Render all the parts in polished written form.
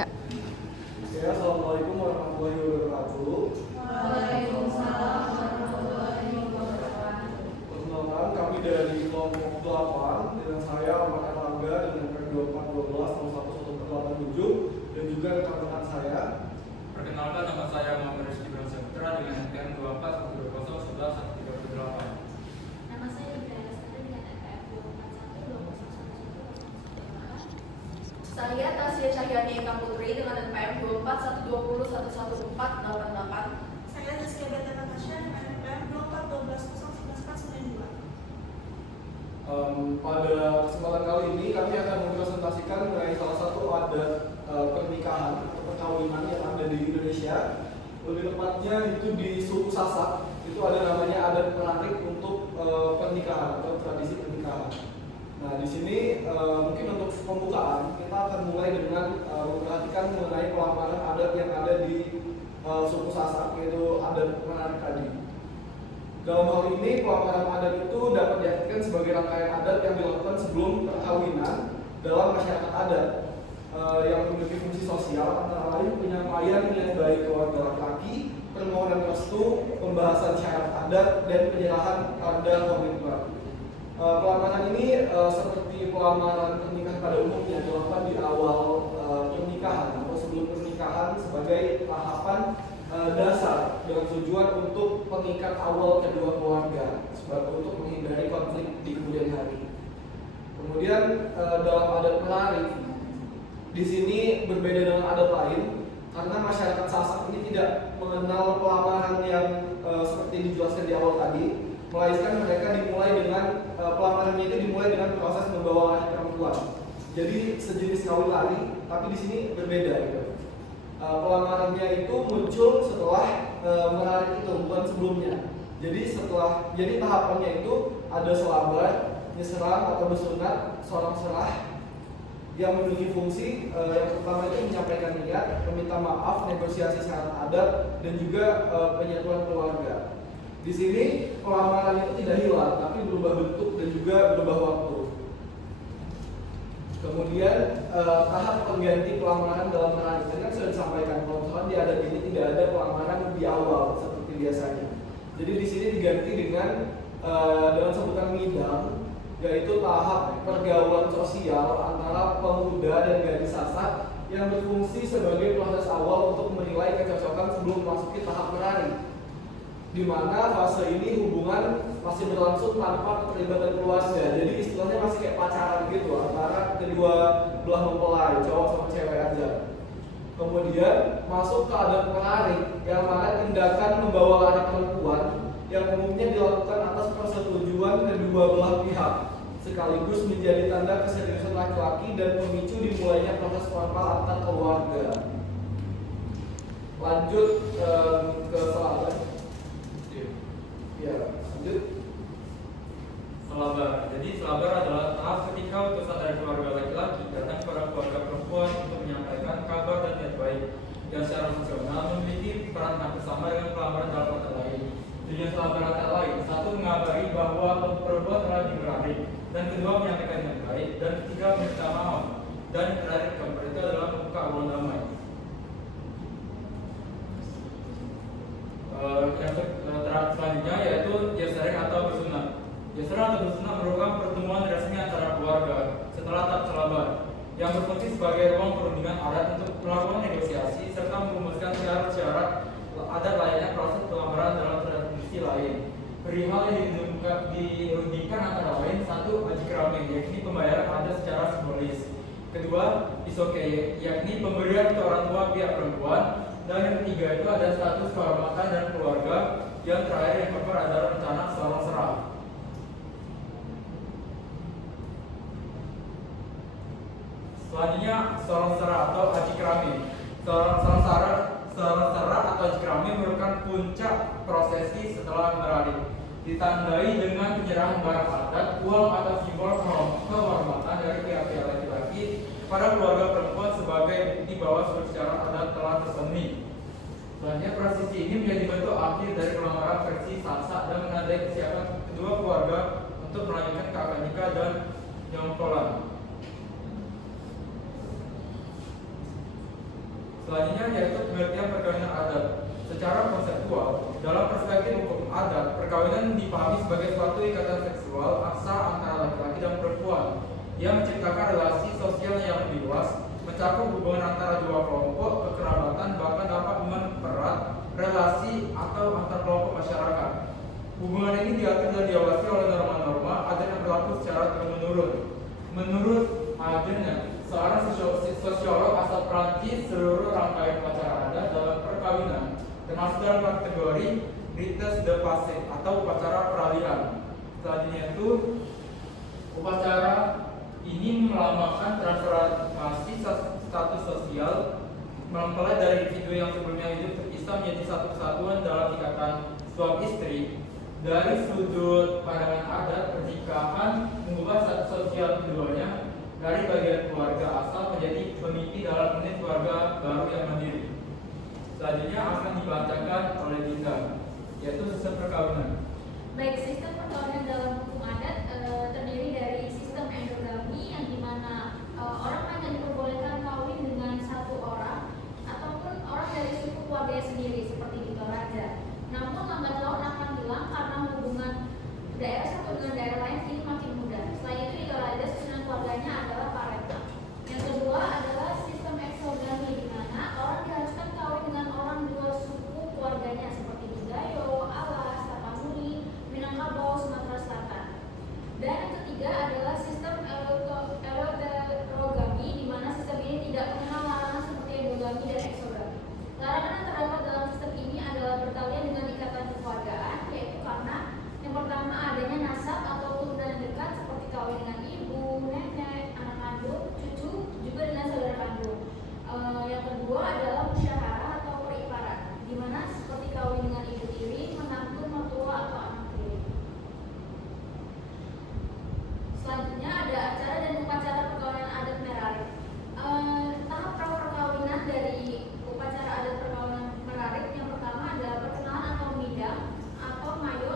Kak. Ya, Assalamualaikum warahmatullahi wabarakatuh. Waalaikumsalam warahmatullahi wabarakatuh. Perkenalkan, kami dari kelompok 8 dengan saya Ahmad Erlangga dengan NPM 2412 0118 dan juga rekan-rekan saya. Perkenalkan, nama saya Muhammad Rizky Saputra dengan NPM 24 11 138. Nama saya Ibrahim Lestari dengan NPM 241 Saya Tasya Cahyani Eka Putri dengan NPM 24 120 11488. Saya Rizky Beta Natasha dengan NPM 24 12 0 11 492. Pada kesempatan kali ini kami akan mempresentasikan mengenai salah satu adat pernikahan atau perkawinan yang ada di Indonesia. Lebih tepatnya itu di suku Sasak. Itu ada namanya adat menarik untuk pernikahan atau tradisi pernikahan. Nah, di sini mungkin untuk pembukaan kita akan mulai dengan memperhatikan mengenai pelamaran adat yang ada di suku Sasak, yaitu adat menarik tadi. Dalam hal ini, pelamaran adat itu dapat diartikan sebagai rangkaian adat yang dilakukan sebelum perkawinan dalam masyarakat adat yang memiliki fungsi sosial, antara lain penyampaian nilai baik keluarga laki-laki, permohonan restu, pembahasan syarat adat, dan penyerahan tanda komitmen. Pelamaran ini seperti pelamaran pernikahan pada umumnya dilakukan di awal pernikahan atau sebelum pernikahan sebagai tahapan dasar dengan tujuan untuk mengikat awal kedua keluarga sebagai untuk menghindari konflik di kemudian hari. Kemudian dalam adat menarik di sini berbeda dengan adat lain karena masyarakat Sasak ini tidak mengenal pelamaran yang seperti dijelaskan di awal tadi, melainkan mereka dimulai dengan pelamarannya itu dimulai dengan proses membawa lari perempuan. Jadi sejenis kawin lari, tapi di sini berbeda gitu. Pelamarannya itu muncul setelah menarik itu, bukan sebelumnya. Jadi tahapannya itu ada selabar, nyeserang atau bersunat, seorang serah yang memiliki fungsi yang pertama itu menyampaikan niat, meminta maaf, negosiasi syarat adat, dan juga penyatuan keluarga. Di sini pelamaran itu tidak hilang, tapi berubah bentuk dan juga berubah waktu. Kemudian tahap pengganti pelamaran dalam menarik kan sudah disampaikan kalau misalkan di adat ini tidak ada pelamaran di awal seperti biasanya. Jadi di sini diganti dengan sebutan ngidam, yaitu tahap pergaulan sosial antara pemuda dan gadis Sasak yang berfungsi sebagai proses awal untuk menilai kecocokan sebelum memasuki tahap menarik, di mana fase ini hubungan masih berlangsung tanpa keterlibatan keluarga. Jadi istilahnya masih kayak pacaran gitu antara kedua belah mempelai, cowok sama cewek aja. Kemudian masuk ke adat menarik yang mana tindakan membawa lari perempuan yang umumnya dilakukan atas persetujuan kedua belah pihak, sekaligus menjadi tanda keseriusan laki-laki dan pemicu dimulainya proses formal antar keluarga. Lanjut ke selanjutnya. Ya, lanjut. Selabar. Jadi selabar adalah tahap ketika utusan dari keluarga laki-laki datang kepada keluarga perempuan untuk menyampaikan kabar dan niat baik yang secara fungsional memiliki peran hampir sama dengan pelamaran dalam kata lain. Tujuan selabar antara lain, satu, mengabari bahwa perempuan telah dimeranik, dan kedua, menyampaikan niat baik, dan ketiga, meminta maaf, dan yang terakhir keempat itu adalah membuka awal damai. Selanjutnya yaitu jasering atau bersunat. Jasering atau bersunat merupakan pertemuan resmi antara keluarga setelah tahap selabar yang berfungsi sebagai ruang perundingan adat untuk melakukan negosiasi serta merumuskan syarat-syarat adat layaknya proses pelamaran dalam tradisi lain. Perihal yang dirugikan antara lain, satu, ajikrame, yakni pembayaran adat secara simbolis. Kedua, isoke, yakni pemberian ke orang tua pihak perempuan. Dan yang ketiga itu ada status kehormatan dan keluarga. Yang terakhir yang keempat adalah rencana seorang serah. Selanjutnya seorang serah atau ajikrame. Seorang serah atau ajikrame merupakan puncak prosesi setelah menarik, ditandai dengan penyerahan barang adat, uang atau simbol kehormatan dari pihak-pihak laki-laki pada keluarga perempuan sebagai bukti bahwa secara adat telah terpenuhi. Selanjutnya prosesi ini menjadi bentuk akhir dari pelamaran versi Sasak dan menandai kesiapan kedua keluarga untuk melanjutkan ke akad nikah dan nyongkolan. Selanjutnya yaitu pengertian perkawinan adat. Secara konseptual, dalam perspektif hukum adat, perkawinan dipahami sebagai suatu ikatan seksual asal antara laki-laki dan perempuan yang menciptakan relasi sosial yang lebih luas, mencakup hubungan antara dua kelompok kekerabatan, bahkan dapat mempererat relasi atau antar kelompok masyarakat. Hubungan ini diatur dan diawasi oleh norma-norma adat yang berlaku secara turun-menurun. Menurut Adrian, seorang sosiolog asal Prancis, seluruh rangkaian upacara adat dalam perkawinan termasuk dalam kategori rites de passé atau upacara peralihan. Selanjutnya itu upacara ini melambangkan transformasi status sosial mempelai dari individu yang sebelumnya hidup terpisah menjadi satu kesatuan dalam ikatan suami istri. Dari sudut pandangan adat, pernikahan mengubah status sosial keduanya dari bagian keluarga asal menjadi pemimpin dalam unit keluarga baru yang mandiri. Selanjutnya akan dibacakan oleh Dinda, yaitu sistem perkawinan. Baik, sistem perkawinan dalam hukum adat terdiri dari sistem endogami yang dimana orang hanya diperbolehkan kawin dengan satu orang ataupun orang dari suku keluarga sendiri seperti di Toraja. Namun lambat laun akan hilang karena hubungan daerah satu dengan daerah lain kini makin mudah. Selain itu di Toraja susunan keluarganya adalah parenta. Yang kedua adalah sistem exogamy di mana orang diharuskan kawin dengan orang dua suku keluarganya seperti di Gayo, Alas, Tapanuli, Minangkabau, Sumatera Selatan. Dan yang ketiga adalah sistem euterogamy di mana sistem ini tidak mengenal larangan seperti endogamy dan exogamy. Larangan yang terdapat dalam sistem ini adalah bertalian dengan ikatan kekeluargaan, yaitu karena yang pertama adanya nasab atau keturunan dekat seperti kawin dengan ibu, nenek, anak kandung, cucu, juga dengan saudara kandung. Yang kedua adalah musyawarah atau periparan, di mana seperti kawin dengan ibu tiri, menantu, mertua atau anak tiri. Selanjutnya ada acara dan upacara perkawinan adat Merarik. Tahap perkawinan dari upacara adat perkawinan Merarik yang pertama adalah perkenalan atau midang atau mayo,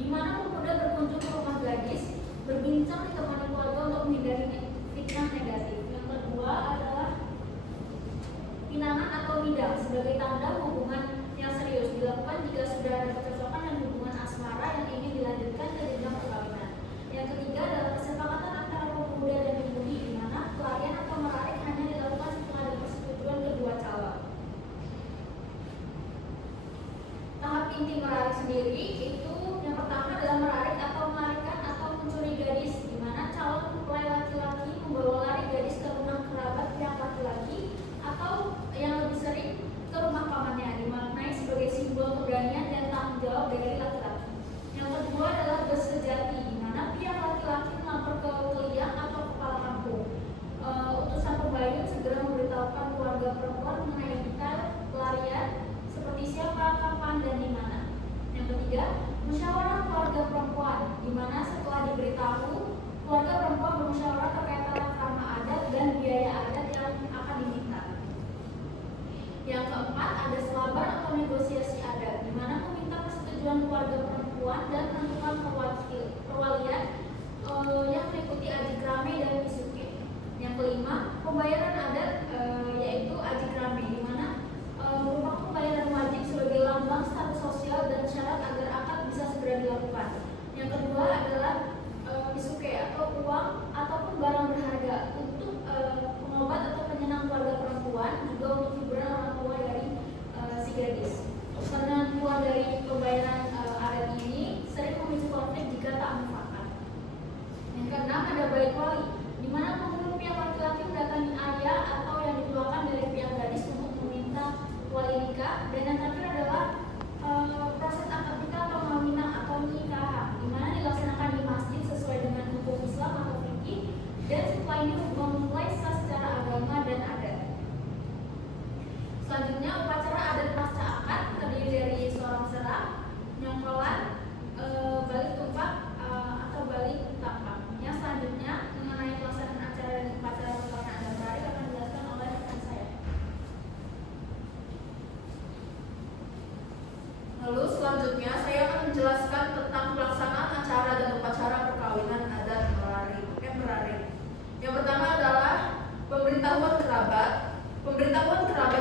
di mana pemuda berkunjung ke rumah gadis, berbincang ditemani keluarga untuk menghindari fitnah negatif. Yang kedua adalah pinangan atau midang sebagai tanda hubungan yang serius dilakukan jika sudah ada kecocokan dan hubungan asmara yang ingin dilanjutkan ke jenjang perkawinan. Yang ketiga adalah kesepakatan antara pemuda dan pemudi di mana pelarian atau merarik hanya dilakukan setelah ada persetujuan kedua calon. Tahap inti merarik sendiri itu yang pertama adalah merarik atau melarikan atau mencuri gadis, di mana calon mempelai laki-laki membawa lari gadis ke rumah kerabat pihak laki-laki atau yang lebih sering ke rumah pamannya, dimaknai sebagai simbol keberanian dan tanggung jawab dari laki-laki. Yang kedua adalah bersejati, di mana pihak laki-laki melapor ke keliang atau kepala kampung. Utusan pembayun segera memberitahukan keluarga perempuan mengenai detail pelarian seperti siapa, kapan, dan di mana. Yang ketiga, musyawarah keluarga perempuan, di mana setelah diberitahu, keluarga perempuan bermusyawarah terkait tata krama adat dan biaya adat yang akan diminta. Yang keempat, ada selabar atau negosiasi adat, di mana meminta persetujuan keluarga perempuan dan menentukan perwalian yang meliputi ajikrame dan pisuke. Yang kelima, pembayaran adat yaitu ajikrame, di mana merupakan pembayaran wajib sebagai lambang status sosial dan syarat agar akad bisa segera dilakukan. Yang kedua adalah pisuke atau uang ataupun barang berharga untuk pengobat atau penyenang keluarga perempuan, juga untuk hiburan orang tua dari si gadis. Penentuan dari pembayaran adat ini sering memicu konflik jika tak mufakat. Yang keenam ada bait wali, di mana penghulu pihak laki-laki mendatangi ayah atau yang dituakan dari pihak gadis untuk meminta wali nikah. Dan yang terakhir adalah proses akad nikah atau mawinah atau nikah, di mana dilaksanakan di masjid sesuai dengan hukum Islam atau fikih, dan setelah ini hubungan memulai secara agama dan adat. Selanjutnya upacara adat pasca akad terdiri dari seorang serah, nyongkolan, balik tumpak atau balik tampak. Yang selanjutnya mengenai pelaksanaan acara dan upacara perkawinan adat Merarik akan dijelaskan oleh rekan saya. Lalu selanjutnya saya akan menjelaskan tentang pelaksanaan acara dan upacara perkawinan adat Merarik. Yang pertama adalah pemberitahuan kerabat. Pemberitahuan kerabat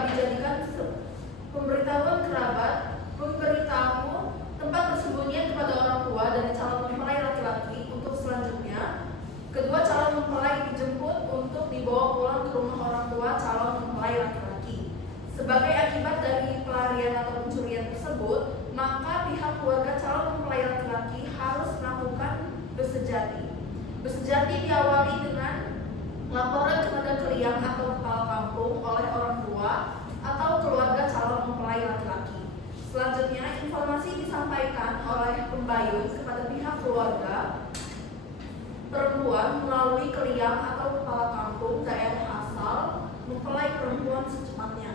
perempuan secepatnya.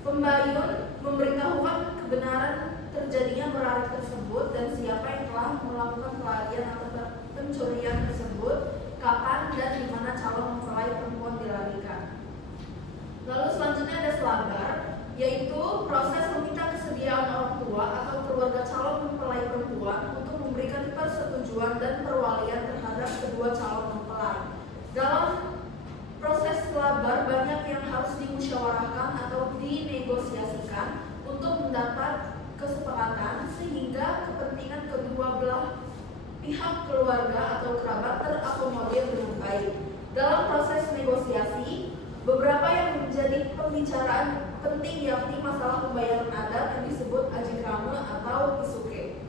Pembayun memberitahukan kebenaran terjadinya merarik tersebut dan siapa yang telah melakukan pelarian atau pencurian tersebut, kapan dan di mana calon mempelai perempuan dilarikan. Lalu selanjutnya ada selabar, yaitu proses meminta kesediaan orang tua atau keluarga calon mempelai perempuan untuk memberikan persetujuan dan perwalian terhadap kedua calon mempelai. Dalam proses selabar banyak yang harus dimusyawarahkan atau dinegosiasikan untuk mendapat kesepakatan sehingga kepentingan kedua belah pihak keluarga atau kerabat terakomodir dengan baik. Dalam proses negosiasi, beberapa yang menjadi pembicaraan penting yakni masalah pembayaran adat yang disebut ajikrama atau pisuke.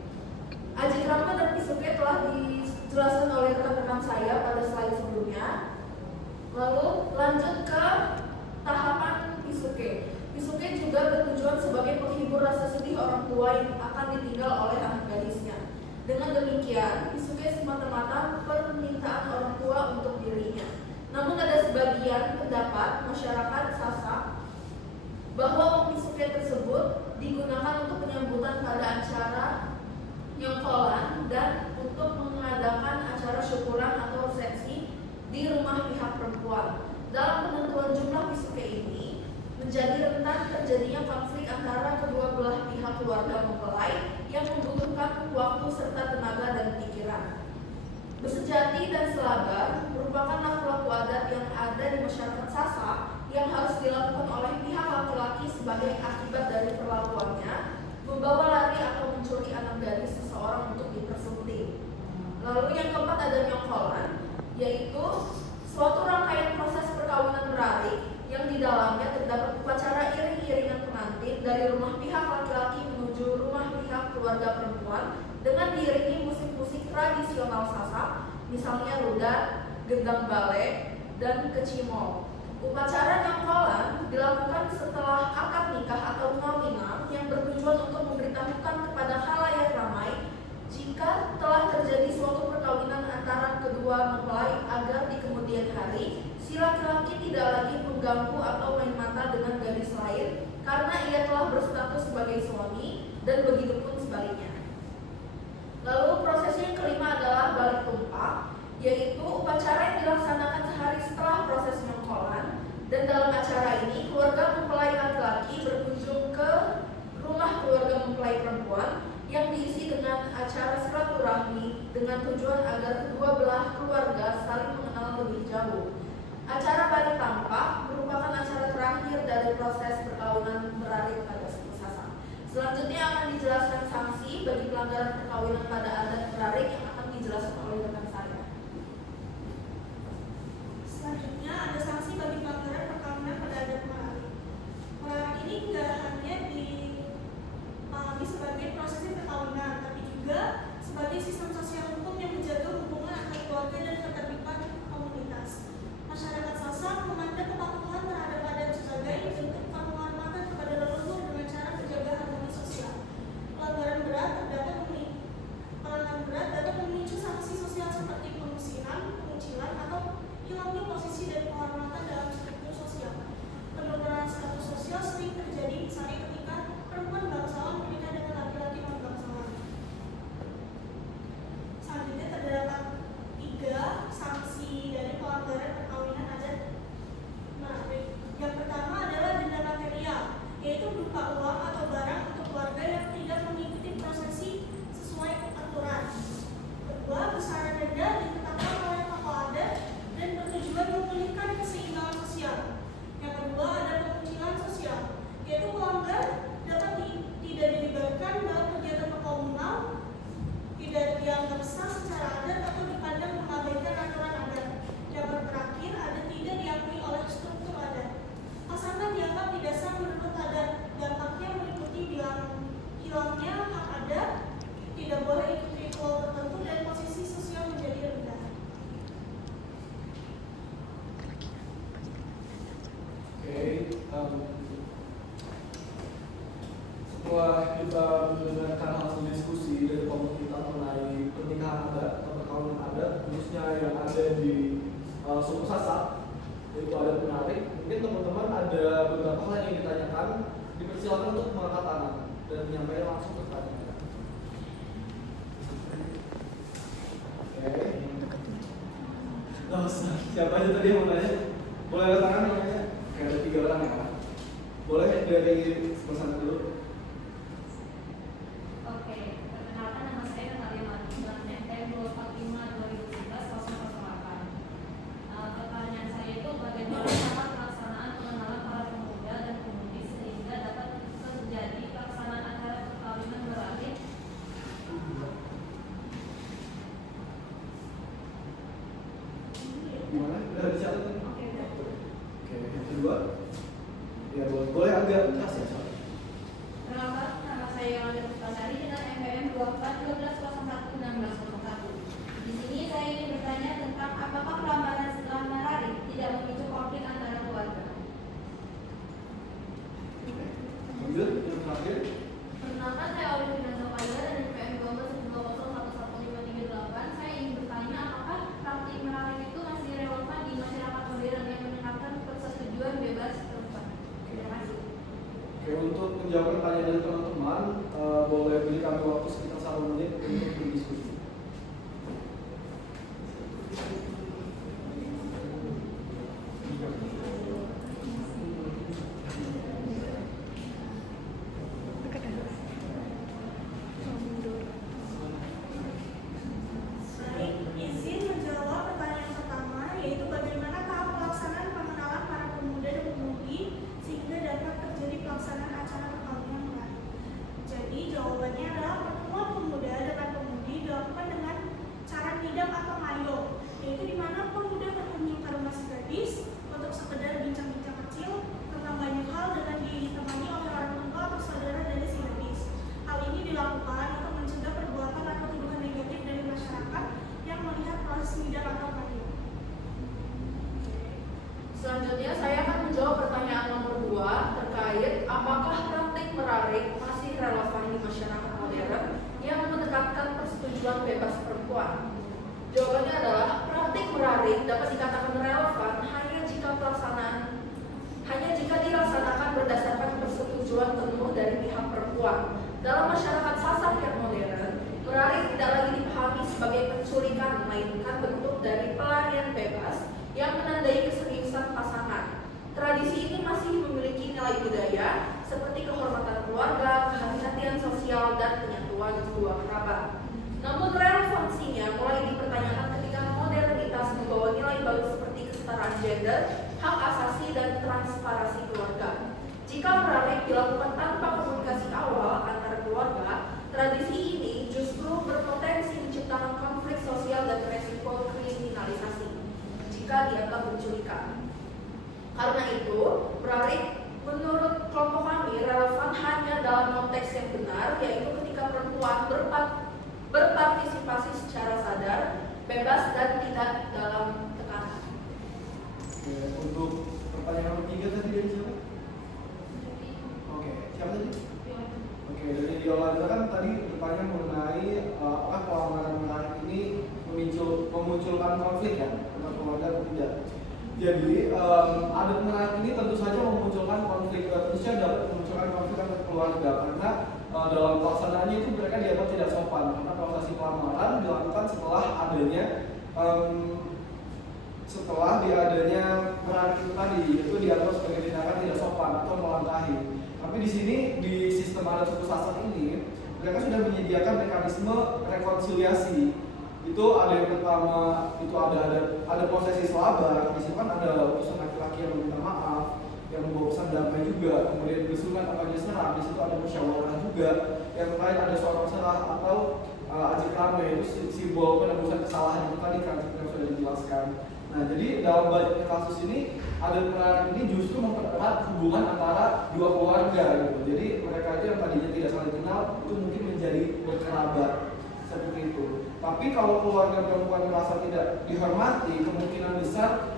Ajikrama dan pisuke telah dijelaskan oleh rekan-rekan saya pada slide sebelumnya. Lalu lanjut ke tahapan pisuke. Pisuke juga bertujuan sebagai penghibur rasa sedih orang tua yang akan ditinggal oleh anak gadisnya. Dengan demikian, pisuke semata-mata permintaan orang tua untuk dirinya. Namun ada sebagian pendapat masyarakat Sasak bahwa uang pisuke tersebut digunakan untuk penyambutan pada acara nyongkolan dan untuk mengadakan acara syukuran atau resepsi di rumah pihak perempuan. Dalam penentuan jumlah pisuke ini menjadi rentan terjadinya konflik antara kedua belah pihak keluarga mempelai yang membutuhkan waktu serta tenaga dan pikiran. Besejati dan selabar merupakan laku-laku adat yang ada di masyarakat Sasak yang harus dilakukan oleh pihak laki-laki sebagai akibat dari perlakuannya membawa lari atau mencuri anak gadis seseorang untuk dipersunting. Lalu yang keempat ada nyongkolan, yaitu suatu rangkaian proses perkawinan merarik yang di dalamnya terdapat upacara iring-iringan pengantin dari rumah pihak laki-laki menuju rumah pihak keluarga perempuan dengan diiringi musik-musik tradisional Sasak, misalnya rudat, gendang balek, dan kecimol. Upacara nyongkolan dilakukan setelah akad nikah atau ngawinang yang bertujuan untuk memberitahukan kepada khalayak ramai jika telah terjadi suatu perkawinan antara kedua mempelai agar di kemudian hari si laki-laki tidak lagi mengganggu atau main mata dengan gadis lain karena ia telah berstatus sebagai suami dan begitu pun sebaliknya. Lalu proses yang kelima adalah balik tumpah, yaitu upacara yang dilaksanakan sehari setelah proses nyongkolan, dan dalam acara ini keluarga mempelai laki-laki berkunjung ke rumah keluarga mempelai perempuan yang diisi dengan acara silaturahmi dengan tujuan agar kedua belah keluarga saling mengenal lebih jauh. Acara balik tampah merupakan acara terakhir dari proses perkawinan merarik pada suku Sasak. Selanjutnya akan dijelaskan sanksi bagi pelanggaran perkawinan pada adat merarik yang akan dijelaskan oleh rekan saya. Selanjutnya ada sanksi bagi pelanggaran perkawinan pada adat merarik. Merarik ini tidak hanya dipahami sebagai prosesi perkawinan, tapi juga sebagai sistem sosial hukum yang menjaga hubungan antar keluarga dan ketertiban komunitas. Masyarakat Sasak memandang kepatuhan terhadap adat sebagai bentuk penghormatan kepada leluhur dengan cara menjaga harmoni sosial. Pelanggaran berat dapat memicu sanksi sosial seperti pengusiran, pengucilan, atau hilangnya posisi dan penghormatan beberapa hal yang ditanyakan, dipersilakan untuk mengangkat tangan dan menyampaikan langsung ke pertanyaan. Oke. Nggak usah. Siapa aja tadi yang mau nanya? Boleh angkat tangan yang nanya? Oke, ada 3 orang ya. Boleh dari pesan dulu. Oke, perkenalkan nama saya Natalia Mati dengan NPM 245-2011-008. Pertanyaan saya itu bagaimana cara pelaksanaan pengenalan para pemuda dan pemudi sehingga dapat terjadi pelaksanaan acara perkawinan beralih. Gimana? Udah dicatat kan? Oke, udah. Oke, yang kedua. Ya, boleh agak keras ya, soalnya. Perkenalkan nama saya Yolanda Pustasari dengan NPM 24-12-01-1601. Di sini saya ingin bertanya tentang apakah pelanggaran setelah menarik tidak memicu konflik antara keluarga. Lanjut, yang terakhir. Perkenalkan saya Olivia Zokaila dan NPM 12-10-11-1538. Saya ingin bertanya apakah praktik menarik itu masih relevan di masyarakat modern yang meningkatkan persetujuan bebas perempuan. Terima kasih. Oke, untuk menjawab pertanyaan dari teman-teman, boleh beri kami waktu sekitar 1 menit untuk berdiskusi. Baik, izin menjawab pertanyaan pertama, yaitu bagaimanakah pelaksanaan pengenalan para pemuda dan pemudi sehingga dapat terjadi pelaksanaan acara perkawinan menarik. Jadi jawabannya adalah pertemuan pemuda dengan pemudi dilakukan dengan cara nidam atau ngayo, yaitu di mana pemuda berkunjung ke rumah si gadis untuk sekedar bincang-bincang kecil tentang banyak hal dengan ditemani oleh orang tua atau saudara dari si gadis. Hal ini dilakukan untuk mencegah perbuatan atau tuduhan negatif dari masyarakat yang melihat proses nidam atau ngayo. Selanjutnya saya akan menjawab pertanyaan nomor 2 terkait apakah praktik merarik masih relevan di masyarakat modern yang mendekatkan persetujuan bebas perempuan. Jawabannya adalah praktik merarik dapat dikatakan relevan hanya jika dilaksanakan berdasarkan persetujuan penuh dari pihak perempuan. Dalam masyarakat Sasak yang modern, merarik tidak lagi dipahami sebagai penculikan, melainkan bentuk dari pelarian bebas yang menandai keseriusan pasangan. Tradisi ini masih memiliki nilai budaya seperti kehormatan keluarga, kehati-hatian sosial, dan penyatuan kedua kerabat. Namun relevansinya mulai dipertanyakan ketika modernitas membawa nilai baru seperti kesetaraan gender, hak asasi, dan transparansi keluarga. Jika merarik dilakukan tanpa komunikasi awal antara keluarga, tradisi ini justru berpotensi menciptakan konflik sosial dan resiko kriminalisasi jika dianggap penculikan. Karena itu, merarik menurut kelompok kami relevan hanya dalam konteks yang benar, yaitu ketika perempuan berpartisipasi secara sadar, bebas, dan tidak dalam tekanan. Oke, untuk pertanyaan nomor 3 tadi dari siapa? Oke, siapa tadi? Oke, dari Yolanda kan tadi bertanya mengenai apakah pelanggaran menarik ini memunculkan konflik ya antara keluarga atau tidak. Jadi adat menarik ini tentu saja memunculkan konflik, tentu saja dapat memunculkan konflik antar keluarga karena dalam pelaksanaannya itu mereka dianggap tidak sopan karena prosesi pelamaran dilakukan setelah adanya menarik itu tadi, itu dianggap sebagai tindakan tidak sopan atau melangkahi. Tapi di sini di sistem adat suku Sasak ini mereka sudah menyediakan mekanisme rekonsiliasi. Itu ada yang pertama itu ada prosesi selabar, di situ kan ada utusan laki-laki yang meminta maaf, yang membawa pesan damai juga, kemudian besungan apa serah, di situ ada musyawarah juga, yang lain ada suara serah atau ajik rame, itu simbol penebusan kesalahan itu tadi kan yang sudah dijelaskan. Nah, jadi dalam banyak kasus ini adat menarik ini justru mempererat hubungan antara dua keluarga gitu. Jadi mereka itu yang tadinya tidak saling kenal itu mungkin menjadi berkerabat seperti itu. Tapi kalau keluarga perempuan merasa tidak dihormati, kemungkinan besar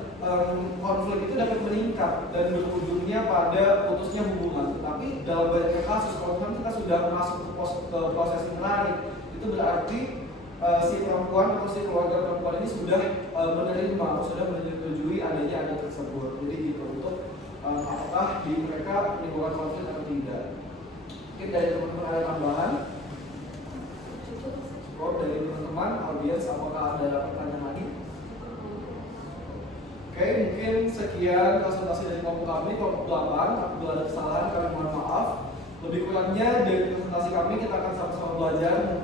konflik itu dapat meningkat dan berujungnya pada putusnya hubungan. Tapi dalam banyak kasus kalau kita sudah masuk ke proses menarik, itu berarti si perempuan atau si keluarga perempuan ini sudah menerima atau sudah menyetujui adanya adat tersebut. Jadi gitu untuk apakah di mereka menimbulkan konflik atau tidak. Mungkin dari teman-teman ada tambahan? Cukup dari teman-teman, audiens, apakah ada pertanyaan lagi? Oke, mungkin sekian presentasi dari kelompok kami, kelompok 8. Apabila ada kesalahan, kami mohon maaf. Lebih kurangnya dari presentasi kami, kita akan sama-sama belajar.